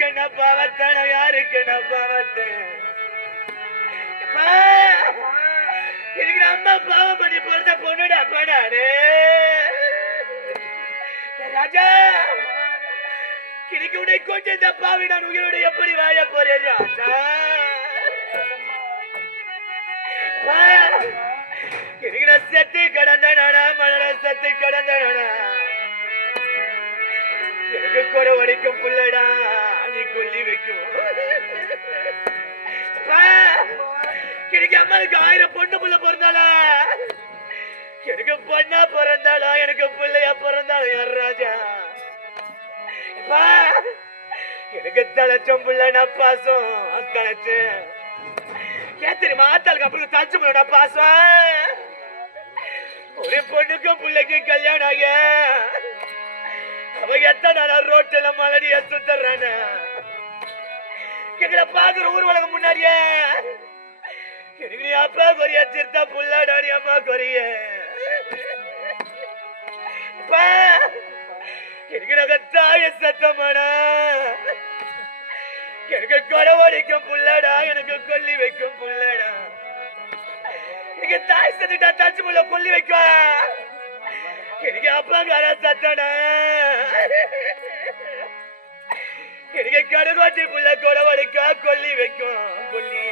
யாருக்கு என்ன பாவத்தான யாருக்கு என்ன பாவத்தை எனக்கு அம்மா பாவம் பண்ணி பொறுத்த பொண்ணுடா பண்ணாரு ராஜா இன்னைக்கு உன்னை கொண்டு இந்த பாவி நான் உயிரோடு எப்படி வாழ போறேன் ராஜா இன்னைக்கு நான் செத்து கடந்த நானா மன செத்து கடந்த நானா எனக்கு கூட வடிக்கும் புள்ளடா நீ கொல்லி வைக்கும் எனக்கு அம்மாவுக்கு 1000 பொண்ணு புள்ள பிறந்தால எனக்கு பொண்ணா பிறந்தாலும் எனக்கு பிள்ளையா பிறந்தாலும் யார் ராஜா எனக்கு தலைச்சம் புள்ளனா பாசம் தலைச்சு ஏன் தெரியுமா ஆத்தாளுக்கு அப்புறம் தலைச்சு புள்ளனா பாசம் ஒரு பொண்ணுக்கும் பிள்ளைக்கும் கல்யாணம் ஆக அவ எத்தனை ரோட்டில மலடிய சுத்தர்றான எங்களை பாக்குற ஊர்வலகம் முன்னாடியே எனக்கு நீ அப்பா கொரிய சிறுத்தா புள்ளாடாடி அம்மா கொரிய எனக்கு நாங்க தாய சத்தமானா எனக்கு கொடவடிக்கும் புள்ளடா எனக்கு கொல்லி வைக்கும் புள்ளடா எனக்கு தாய் சத்துட்டா தாச்சு புள்ள கொல்லி வைக்க எனக்கு அப்பாக்கார சத்தனா எனக்கு கடுவாட்டி புள்ள கொடவடிக்கா கொல்லி வைக்கும் கொல்லி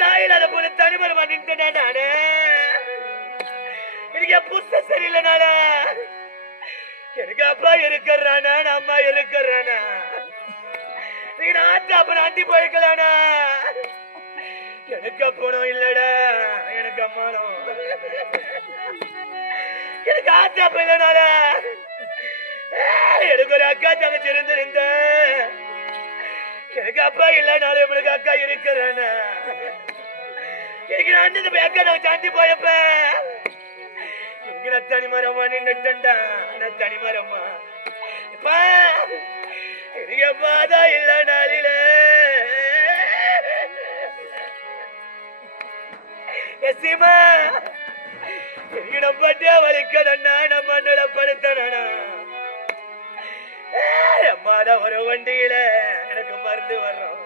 தாயில அதை போல தனிமரமா நின்றேன் நானு எனக்கு என் புத்த சரியில்லை நானே எனக்கு அப்பா இருக்கிறானா அம்மா இருக்கிறானா நீங்க ஆட்டு அப்ப அண்டி போய்க்கலானா எனக்கு அப்பனும் இல்லடா எனக்கு அம்மானும் எனக்கு ஆட்டு அப்ப இல்லனால எனக்கு ஒரு அக்கா தங்கச்சி இருந்திருந்த எனக்கு அப்பா இல்லனாலும் உங்களுக்கு அக்கா இருக்கிறான எனக்கு அண்ணன் போய் அக்கா நான் சாண்டி போயப்ப எனக்கு தனிமரமா நின்னுட்டா நான் தனிமரமா எனக்கு பாதா இல்ல நாளில சீமா எனக்கு நம்பட்டே வலிக்கதண்ணா நம்ம மண்ணுல படுத்தனா அம்மாதா ஒரு வண்டியில எனக்கு மருந்து வர்றோம்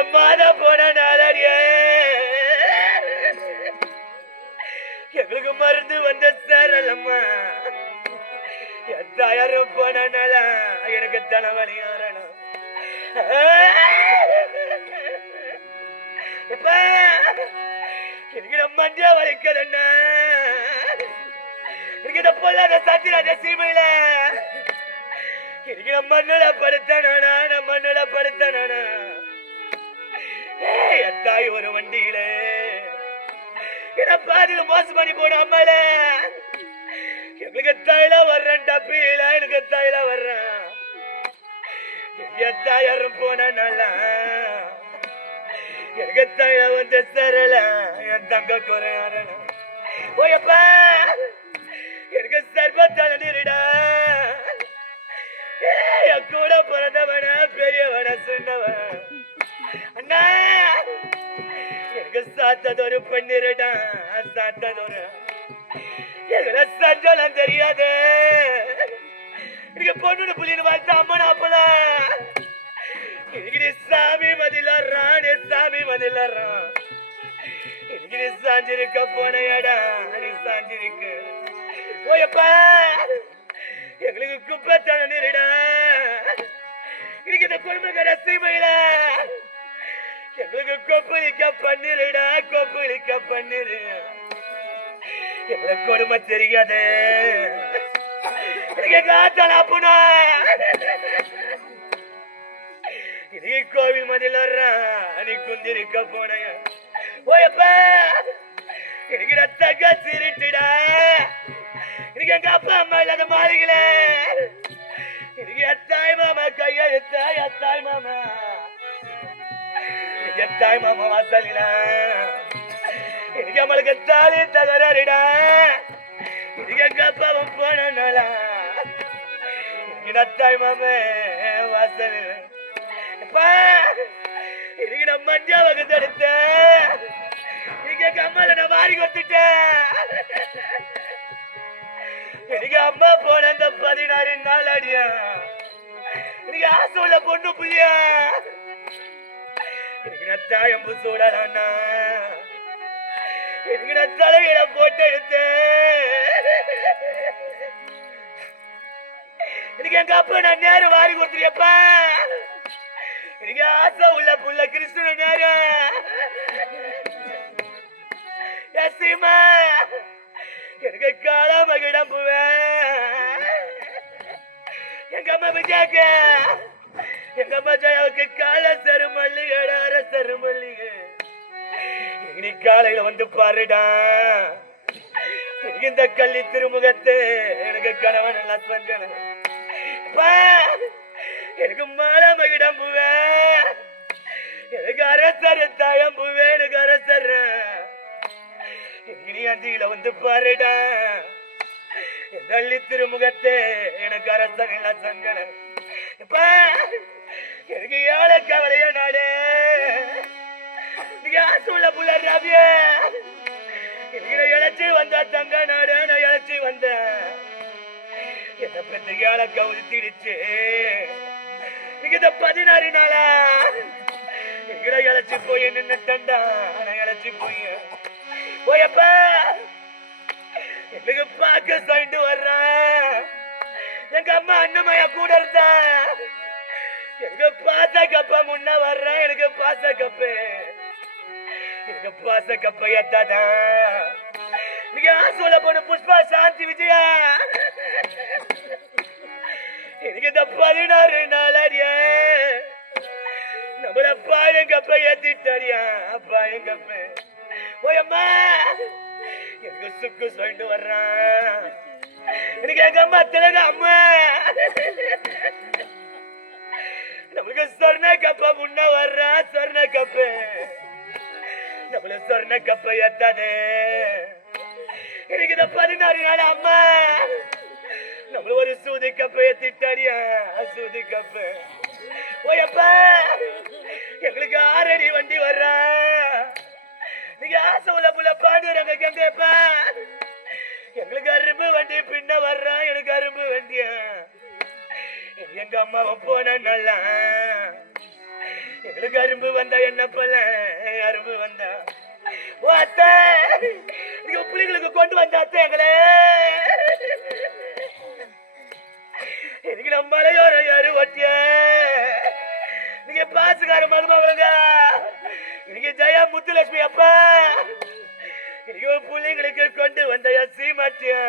அம்மாதா போன நாளடிய எங்களுக்கு மருந்து வந்த சாரலம்மா என் தாயாரும் போனால எனக்கு தலைவலி ஆறணும் எனக்கு நம்ம மண்டியா வலிக்கதண்ணா எனக்கு இந்த பொல்லாத சாத்திராஜ சீமையில எனக்கு நம்ம மண்ணுல படுத்தனானா நம்ம மண்ணுல படுத்தனானா என் தாய் ஒரு வண்டியில என்ன பாதியில மோசம் பண்ணி போன அம்மால எங்களுக்கு தாயில வர்றேன் டப்பில எனக்கு தாயில வர்றேன் என் தாயாரும் போன நாளா எனக்கு தாயில வந்து சரல என் தங்க குறையாரன ஓயப்பா எனக்கு சர்பத்தால நிருடா என் கூட பிறந்தவன பெரியவன சொன்னவன் அண்ணா எனக்கு சாத்ததொரு பண்ணிருடா சாத்ததொரு எங்களை சஞ்சலம் தெரியாது எனக்கு பொண்ணு புள்ளின்னு வாழ்த்த அம்மனா அப்பல எனக்கு நீ சாமி மதிலான் சாமி மதிலான் எனக்கு நீ சாஞ்சிருக்க போனையடா நீ சாஞ்சிருக்கு ஓயப்பா எங்களுக்கு குப்பத்தான நிருடா இன்னைக்கு இந்த குடும்பக்கார சீமையில எங்களுக்கு கொப்பளிக்க பண்ணிருடா கொப்பளிக்க பண்ணிரு எங்களுக்கு கொடுமை தெரியாது எனக்கு காத்தால அப்புனா இன்னைக்கு கோவில் மதில் வர்றான் குந்திருக்க போனைய ஓயப்பா எனக்கு ரத்தக்க சிரிட்டுடா எனக்கு எங்க அப்பா அம்மா இல்லாத மாறிகள எனக்கு எத்தாய் மாமா கையெழுத்த எத்தாய் மாமா எத்தாய் மாமா வாசலில எனக்கு நம்மளுக்கு தாலி தகராறிடா எனக்கு எங்க அப்பாவும் போனால எனக்கு எத்தாய் மாமா வாசல் எனக்கு நம்ம மஞ்சா வகுத்து எடுத்த எனக்கு அம்மால நான் வாரி கொடுத்துட்டேன் எனக்கு அம்மா போன அந்த 16 நாள் அடியா எனக்கு ஆசை உள்ள பொண்ணு புள்ளியா எனக்கு நத்தாயம்பு சூடலாண்ணா எனக்கு நான் தலையில போட்டு எடுத்தேன் எனக்கு எங்க அப்பா நான் நேரம் வாரி கொடுத்துருப்பா எனக்கு ஆசை உள்ள புள்ள கிறிஸ்துவ நேரம் சீமா எனக்கு காலாமகிடம் போவேன் எங்க அம்மா விஜயாக்க எங்க அம்மா ஜயாவுக்கு கால சருமல்லிகை சருமல்லிகை நீ காலையில வந்து பாருடா இந்த கள்ளி திருமுகத்தை எனக்கு கணவன் எல்லாம் செஞ்சன எனக்கு மாலை மகிடம் போவேன் எனக்கு அரசர் தாயம் போவேன் எனக்கு அரசர் இனி அஞ்சியில வந்து பாருடா கள்ளி திருமுகத்தை எனக்கு அரசன் எல்லாம் செஞ்சன எனக்கு ஏழை கவலைய நாடு ஆசுள்ள புள்ள ரவிய இழைச்சி வந்த தங்க நாடு நான் இழைச்சி வந்த என்ன பெற்ற ஏழை கவுதி திடிச்சு இந்த 16 நாளா இழைச்சி போய் நின்னுட்டா நான் இழைச்சி போயப்ப எனக்கு பார்க்க சொல்லிட்டு வர்றேன் எங்க அம்மா அண்ணமையா கூட இருந்த எங்க பாச கப்ப முன்ன வர்றேன் எனக்கு பாச கப்பு எனக்கு பாச கப்ப எத்தாதா நீங்க ஆசோல போன புஷ்பா சாந்தி விஜயா எனக்கு இந்த 16 நாள் அடியா நம்மள பாயங்கப்ப ஏத்திட்டாரியா பாயங்கப்ப ஓயம்மா எனக்கு சுக்கு சொல்லிட்டு வர்றான் எனக்கு எங்க அம்மா திலக அம்மா நம்மளுக்கு சொர்ண கப்ப முன்ன வர்றான் சொர்ண கப்பு நம்மள சொர்ண கப்ப ஏத்தாதே எனக்கு இந்த 16 நாள் அம்மா நம்மள ஒரு சூதி கப்ப ஏத்திட்டாரியா சூதி கப்பு ஓயப்பா எங்களுக்கு 6 அடி வண்டி வர்றா நீங்க ஆசை உள்ள புள்ள பாடுறாங்க கங்கப்பா எங்களுக்கு அரும்பு வண்டி பின்ன வர்றா எனக்கு அரும்பு வண்டியா எங்க அம்மாவை போன நல்லா எங்களுக்கு அரும்பு வந்தா என்ன போல அரும்பு வந்தா ஓ அத்தை நீங்க பிள்ளைங்களுக்கு கொண்டு வந்த அத்தை எங்களே எனக்கு நம்மளையோர யாரு ஒட்டிய நீங்க பாசுகார மருமகளுங்க இன்னைக்கு ஜெயா முத்துலட்சுமி அப்பா இன்னைக்கு பிள்ளைங்களுக்கு கொண்டு வந்த சீமாட்டியா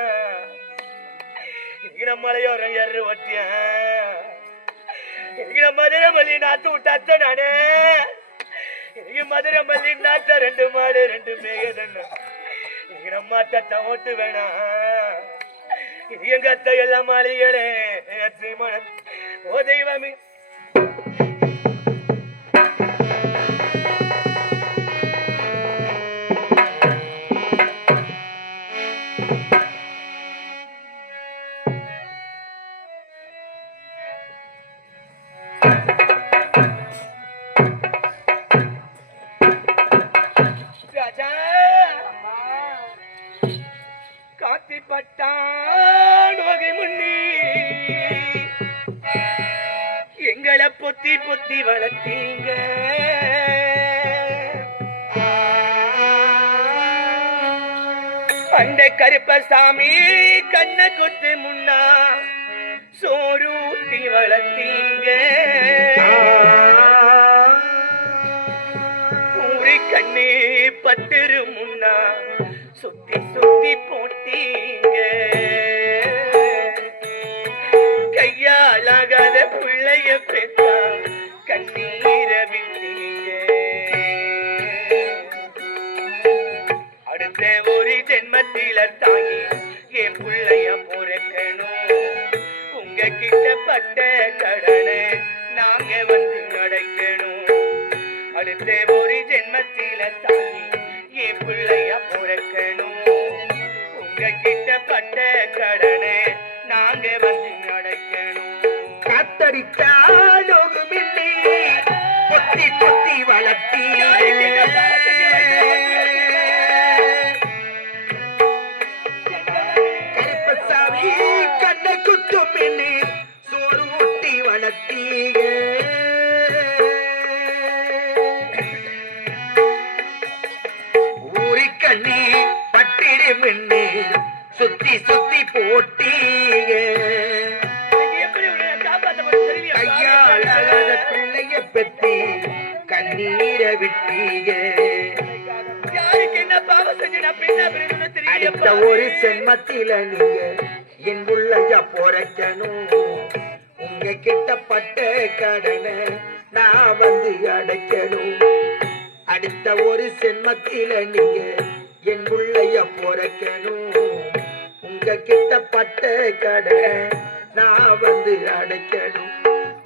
இன்னைக்கு நம்மளையோர யாரு ஒட்டிய இன்னைக்கு மதுரை மல்லி நாத்து விட்ட அத்தை நானே இன்னைக்கு மதுரை மல்லி நாத்த 2 மாடு 2 மேகதண்ணு இன்னைக்கு நம்ம அத்தை ஓட்டு வேணாம் இது எங்க அத்தை எல்லாம் மாளிகளே சீமானன் ஓ தெய்வமே எங்களை பொத்தி பொத்தி வளர்த்தீங்க அந்த கருப்பசாமி கண்ண குத்து முன்னா சோரூட்டி வளர்த்தீங்க ஊரி கண்ணே பட்டுரு முன்னா சுத்தி சுத்தி போட்டீங்க கையாலாகாத பிள்ளைய பெற்றா கண்ணீர விட்டீங்க அடுத்த ஒரு ஜென்மத்தில தாங்கி என் பிள்ளைய பொறுக்கணும் உங்க கிட்ட பட்ட கடனை நாங்க வந்து நடக்கணும் அடுத்த ஒரு ஜென்மத்தில தாங்கி என் பிள்ளைய பொறுக்கணும் உங்க கிட்ட பட்ட கடனை நாங்க வந்து நடக்கணும் காத்தடிச்சாலும் மில்லி பொத்தி பொத்தி வளர்த்தி கருப்பசாமி கண்ண குத்து கட்டி போட்டீங்க கையால் பிள்ளைய பெத்தி கண்ணீரை விட்டீங்க அடுத்த ஒரு சென்மத்தில நீங்க என் உள்ளைய பொறக்கணும் உங்க கிட்ட பட்ட கடனை நான் வந்து அடைக்கணும் அடுத்த ஒரு சென்மத்தில நீங்க என் உள்ளைய பொறக்கணும் உங்க கிட்ட பட்ட கடனை நான் வந்து அடைக்கணும்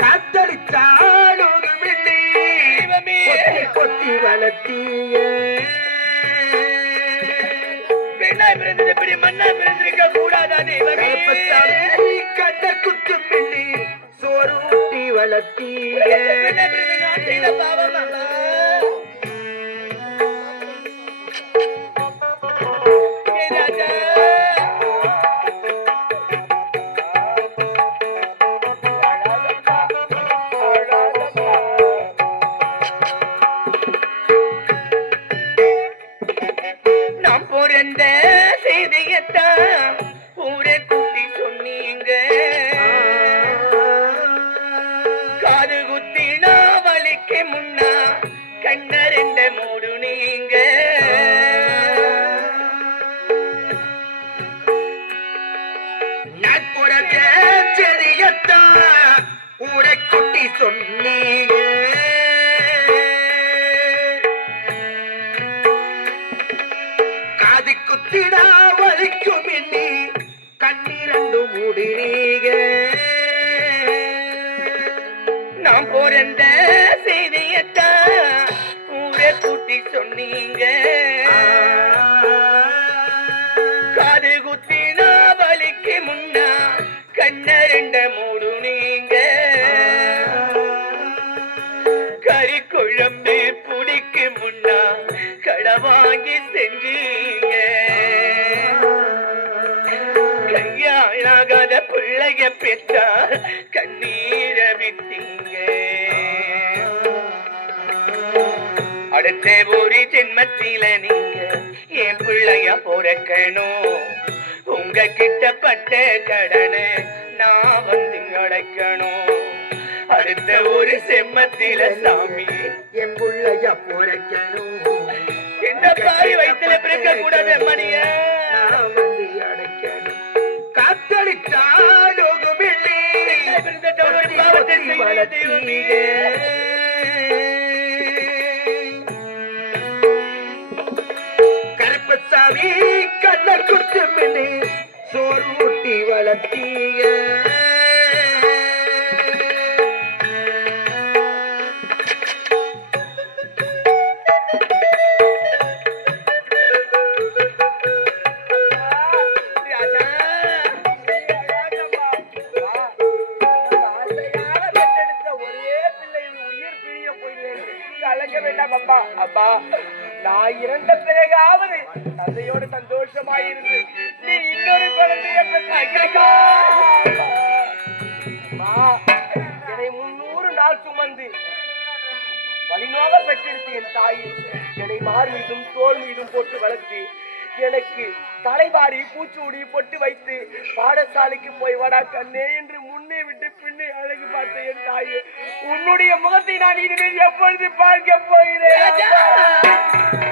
காத்தடிச்சாலும் வெள்ளி கொத்தி வளர்த்தீங்க மண்ணா பிறந்திருக்க கூடாது கண்ட குத்து பிள்ளி சோறு ஊட்டி வளர்த்தீங்க பாவம் பிறந்த செய்தியத்தான் ஊரை கூட்டி சொன்னீங்க காது குத்தினா வலிக்க முன்னா கண்ணரெண்ட மூடு நீங்க நான் பிறந்த செய்தியத்தான் ஊரை கூட்டி சொன்னீங்க குத்திடா வலிக்கும் எண்ணி கண்ணீரண்டு மூடினீங்க நான் பிறந்த செய்தியத்தான் ஊரை கூட்டி சொன்னீங்க காது குத்தினா வலிக்கு முன்னா கண்ணரெண்ட மூடு நீங்க கறி குழம்பு புடிக்கு முன்னா கடவாங்கி செஞ்சீங்க கையாளாகாத பிள்ளைய பெற்றா கண்ணீர விட்டீங்க அடுத்த ஒரு ஜென்மத்தில நீங்க என் பிள்ளைய பொறக்கணும் உங்க கிட்ட பட்ட கடனை நான் வந்து அடைக்கணும் அடுத்த ஒரு செம்மத்தில சாமி என் பிள்ளைய பொறக்கணும் எந்த பாரி வயிற்றுல பிறக்க கூடாது மணிய வந்து அடைக்கணும் காத்தடித்தாடோகுமில்லை பாவத்தை வளர்த்தீங்க கருப்பசாமி கண்ண குத்து மின்னி சோறு ஊட்டி வளர்த்தீங்க அப்பா நான் இறந்த பிறகாவது தந்தையோடு சந்தோஷமாயிருந்து நீ இன்னொரு குழந்தைய என்னை 300 நாள் சுமந்து வழிநோக பெற்றெடுத்து என் தாயை என்னை மார்மீதும் தோல் மீதும் போட்டு வளர்த்து எனக்கு தலைவாரி பூச்சூடி பொட்டு வைத்து பாடசாலைக்கு போய் வாடா கண்ணே என்று முன்னே விட்டு பின்னே அழகு பார்த்த என் தாயே உன்னுடைய முகத்தை நான் இனிமேல் எப்பொழுது பார்க்க போகிறேன்